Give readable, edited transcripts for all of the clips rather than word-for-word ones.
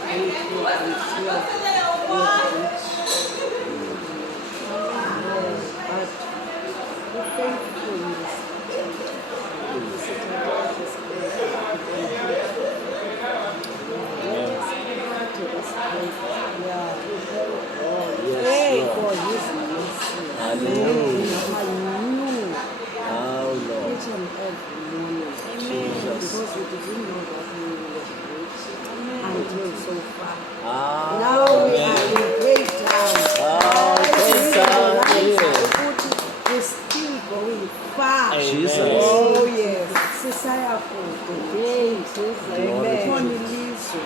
grateful and sure what which but the faithfulness the certificate is to this place. Yeah, to thank God for His mercy. Hallelujah. Each and every morning. Because we didn't know that we were rich until so far. Now we are in Cape Town. We're still going far. Jesus. Oh yes. Sisaya kude. Kukhona ilizwe,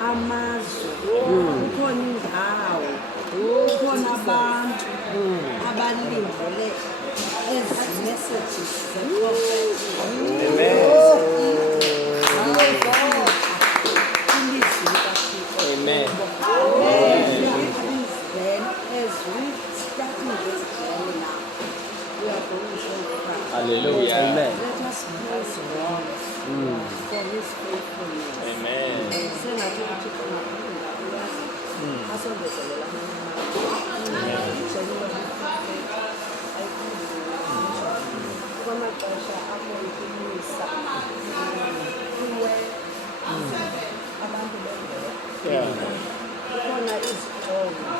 amazwe, kukhona indawo, kukhona abantu abalindele ezi messages ze-prophecy. Ilizwi likaThixo. Amen. Then as we starting this journey now, we are going so far. Hallelujah. Amen. Let us praise God for His faithfulness. Amen. Sengathi uThixo ngaphandle uyazi asongezelela amanye kwamaxesha apho ikumisa kuwe abantu bengekho kukhona iziqomo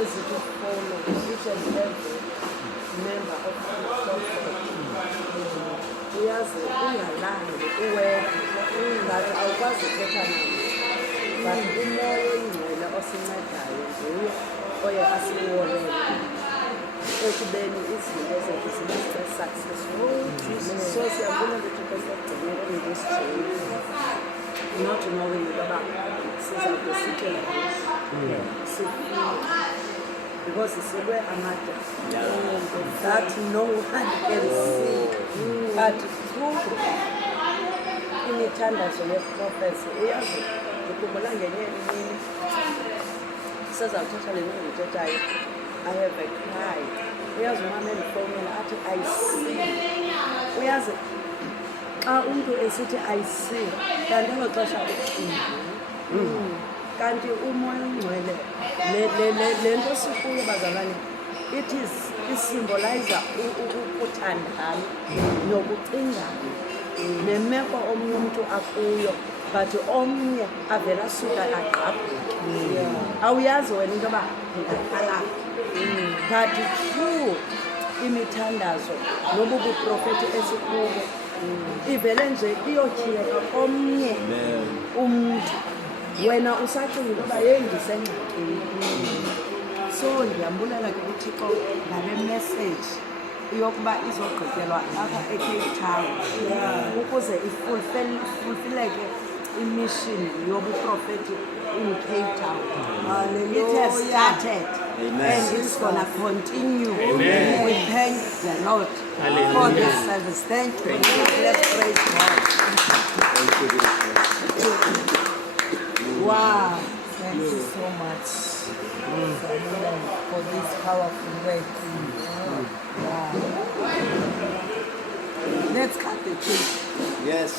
ezikufolo each and every member of the prophet. Uyazi ungalambi uwedwa ngathi awukwazi uthetha naye but umoya oyingcwele osincedayo nguye oye asiwolele ekubeni izinto zethu zibe successful. So siyabona ukuthi besegcinile in this journey not knowing ukuba sizawude sithele because silwe amada that no one can see but through imithandazo ye-prophecy uyazi ndikhumbula ngenye imini sezawuthetha le nto ndithethayo I have a cry. Uyazi umama endifowunela athi I see. Uyazi xa umntu esithi I see kanti elo xesha kanti umoya ongcwele le nto sikuyo bazalwane isimboliza ukuthandana nokucingana nemeko omnye umntu akuyo but omnye avela asuka agqabhuke. Awuyazi wena into yoba ndingaqala but through imithandazo nobubuprofethi esikubo ivele nje iyotyhileka komnye umntu wena usacinga ukuba yeyi ndisengxakini. So ndiyambulela ke uThixo ngale message yokuba izogqithelwa apha eCape Town ukuze ifulfileke imission yobuprofethi in Cape Town. It has started. And it's going to continue. Amen. We thank the Lord for this service. Thank you. Let's praise God. Wow. Thank you so much, Samina, for this powerful word. Wow. Let's cut the cake. Yes.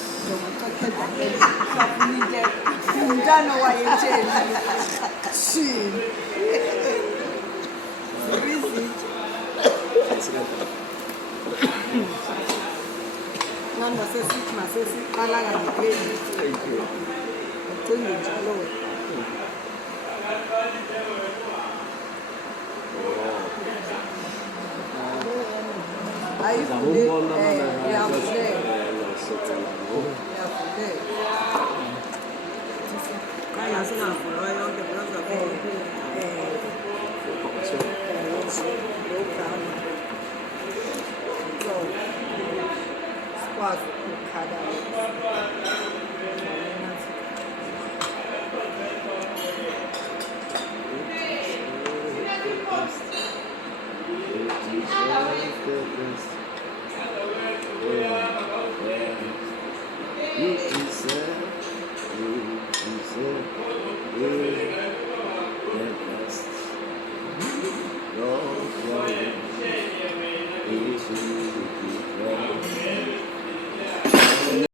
You